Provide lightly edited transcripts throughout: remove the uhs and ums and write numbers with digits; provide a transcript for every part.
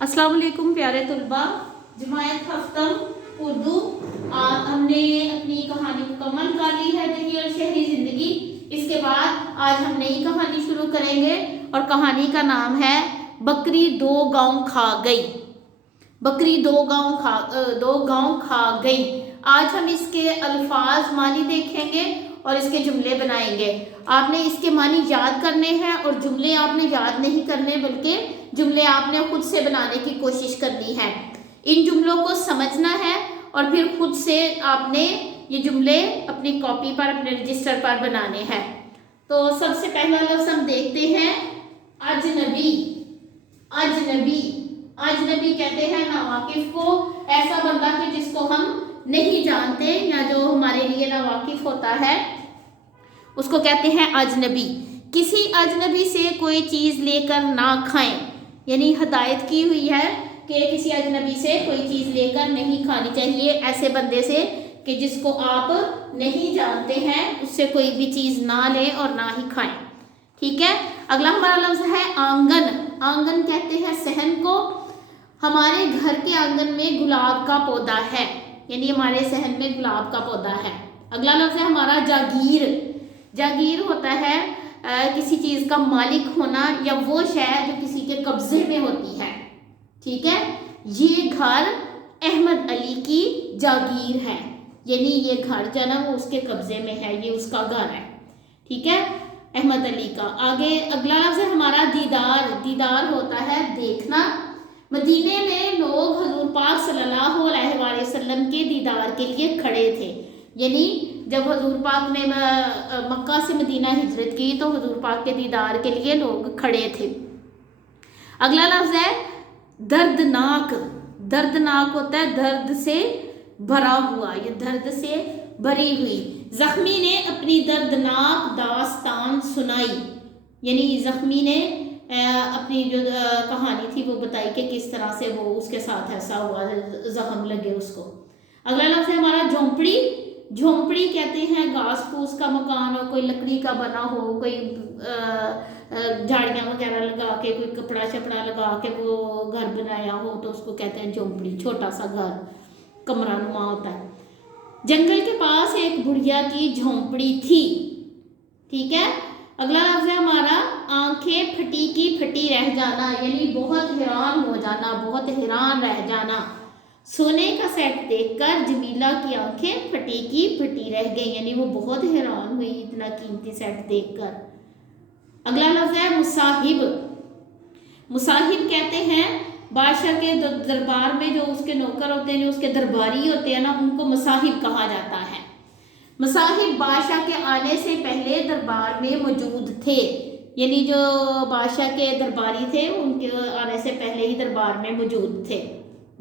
अस्सलाम वालेकुम प्यारे तलबा। जमायत हफ्तम उर्दू हमने अपनी कहानी मुकम्मल कर ली है दिल्ली और शहरी ज़िंदगी। इसके बाद आज हम नई कहानी शुरू करेंगे और कहानी का नाम है बकरी दो गांव खा गई। बकरी दो गांव खा गई। आज हम इसके अल्फाज मानी देखेंगे और इसके जुमले बनाएंगे। आपने इसके मानी याद करने हैं और जुमले आपने याद नहीं करने बल्कि जुमले आपने खुद से बनाने की कोशिश करनी है। इन जुमलों को समझना है और फिर खुद से आपने ये जुमले अपनी कॉपी पर अपने रजिस्टर पर बनाने हैं। तो सबसे पहला लफ्ज़ हम देखते हैं अजनबी। अजनबी अजनबी कहते हैं नावाकिफ को, ऐसा बंदा कि जिसको हम नहीं जानते या जो हमारे लिए नावाकिफ होता है उसको कहते हैं अजनबी। किसी अजनबी से कोई चीज़ लेकर ना खाएं, यानी हदायत की हुई है कि किसी अजनबी से कोई चीज़ लेकर नहीं खानी चाहिए, ऐसे बंदे से कि जिसको आप नहीं जानते हैं उससे कोई भी चीज़ ना लें और ना ही खाएं। ठीक है। अगला हमारा लफ्ज़ है आंगन। आंगन कहते हैं सहन को। हमारे घर के आंगन में गुलाब का पौधा है, यानी हमारे सहन में गुलाब का पौधा है। अगला लफ्ज़ है हमारा जागीर। जागीर होता है किसी चीज़ का मालिक होना या वो शय जो किसी के कब्जे में होती है। ठीक है। ये घर अहमद अली की जागीर है, यानी ये घर जो है ना वो उसके कब्जे में है, ये उसका घर है। ठीक है, अहमद अली का। आगे अगला लफ्ज़ है हमारा दीदार। दीदार होता है देखना। मदीने में लोग हजूर पाक सल्लल्लाहु अलैहि वसल्लम के दीदार के लिए खड़े थे, यानी जब हजूर पाक ने मक्का से मदीना हिजरत की तो हजूर पाक के दीदार के लिए लोग खड़े थे। अगला लफ्ज़ है दर्दनाक। दर्दनाक होता है दर्द से भरा हुआ, ये दर्द से भरी हुई। जख्मी ने अपनी दर्दनाक दास्तान सुनाई, यानी जख्मी ने अपनी जो कहानी थी वो बताई कि किस तरह से वो उसके साथ ऐसा हुआ, जख्म लगे उसको। अगला लफ्ज़ है हमारा झोंपड़ी। झोंपड़ी कहते हैं घास फूस का मकान हो, कोई लकड़ी का बना हो, कोई झाड़ियाँ वगैरह लगा के, कोई कपड़ा शपड़ा लगा के वो घर बनाया हो तो उसको कहते हैं झोंपड़ी। छोटा सा घर कमरा नुमा होता है। जंगल के पास एक बुढ़िया की झोंपड़ी थी। ठीक है। अगला लफ्ज़ है हमारा आंखें फटी की फटी रह जाना, यानी बहुत हैरान हो जाना, बहुत हैरान रह जाना। सोने का सेट देखकर जमीला की आंखें फटी की फटी रह गई, यानी वो बहुत हैरान हुई इतना कीमती सेट देखकर। अगला लफ्ज़ है मुसाहिब। मुसाहिब कहते हैं बादशाह के दरबार में जो उसके नौकर होते हैं, जो उसके दरबारी होते हैं ना, उनको मुसाहिब कहा जाता है। मुसाहिब बादशाह के आने से पहले दरबार में मौजूद थे, यानी जो बादशाह के दरबारी थे उनके आने से पहले ही दरबार में मौजूद थे।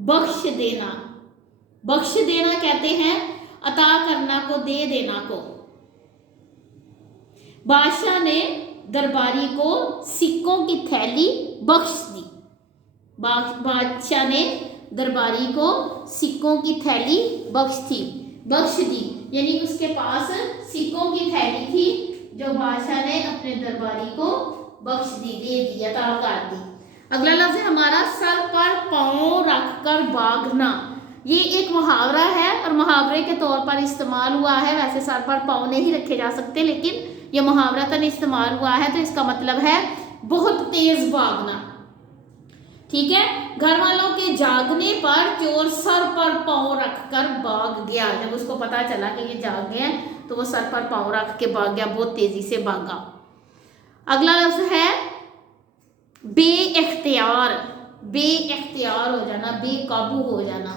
बख्श देना। बख्श देना कहते हैं अता करना को, दे देना को। बादशाह ने दरबारी को सिक्कों की थैली बख्श दी। बादशाह ने दरबारी को सिक्कों की थैली बख्श दी, यानी उसके पास सिक्कों की थैली थी जो बादशाह ने अपने दरबारी को बख्श दी, दे दी, अता कर दी। अगला लफ्ज़ है हमारा सर पर पाँव रखकर भागना। ये एक मुहावरा है और मुहावरे के तौर पर इस्तेमाल हुआ है। वैसे सर पर पाँव नहीं रखे जा सकते, लेकिन ये मुहावरतन इस्तेमाल हुआ है तो इसका मतलब है बहुत तेज भागना। ठीक है। घर वालों के जागने पर चोर सर पर पाँव रखकर भाग गया। जब उसको पता चला कि ये जाग गए तो वो सर पर पाँव रख के भाग गया, बहुत तेजी से भागा। अगला लफ्ज़ है बेइख्तियार। बेइख्तियार हो जाना, बेकाबू हो जाना।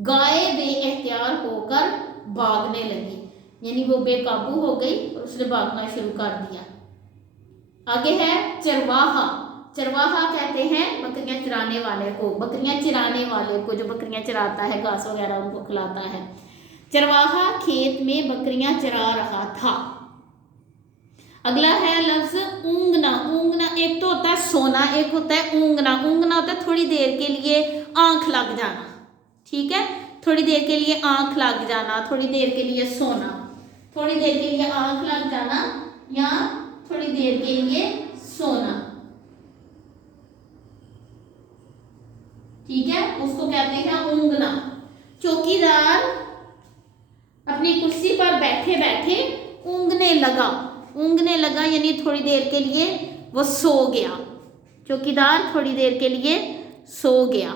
गाय बेइख्तियार होकर भागने लगी, यानी वो बेकाबू हो गई और उसने भागना शुरू कर दिया। आगे है चरवाहा। चरवाहा कहते हैं बकरियां चराने वाले को, बकरियां चराने वाले को, जो बकरियां चराता है, घास वगैरह उनको खिलाता है। चरवाहा खेत में बकरियां चरा रहा था। अगला है लफ्ज़ ऊँगना। ऊँगना एक तो होता है सोना, एक होता है ऊँगना। ऊँगना होता है थोड़ी देर के लिए आँख लग जाना। ठीक है। थोड़ी देर के लिए आँख लग जाना, थोड़ी देर के लिए सोना, थोड़ी देर के लिए आँख लग जाना या थोड़ी देर के लिए सोना। ठीक है, उसको कहते हैं ऊँघना। चौकीदार अपनी कुर्सी पर बैठे बैठे ऊँघने लगा। ऊँघने लगा यानी थोड़ी देर के लिए वो सो गया। चौकीदार थोड़ी देर के लिए सो गया।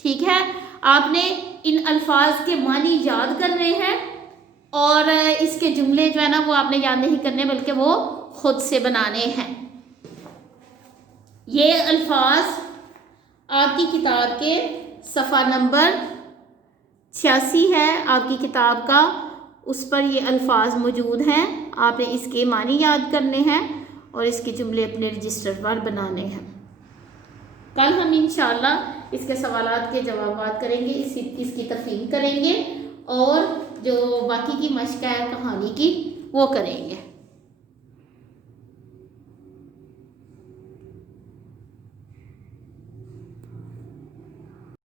ठीक है, आपने इन अल्फाज के मानी याद करने हैं और इसके जुमले जो है ना वो आपने याद नहीं करने बल्कि वो खुद से बनाने हैं। ये अल्फाज आपकी किताब के सफ़ा नंबर 86 है आपकी किताब का, उस पर ये अल्फाज मौजूद हैं। आपने इसके मानी याद करने हैं और इसके जुमले अपने रजिस्टर पर बनाने हैं। कल हम इंशाअल्लाह इसके सवालात के जवाब करेंगे, इसकी तफहीम करेंगे और जो बाकी की मश्क है कहानी की वो करेंगे।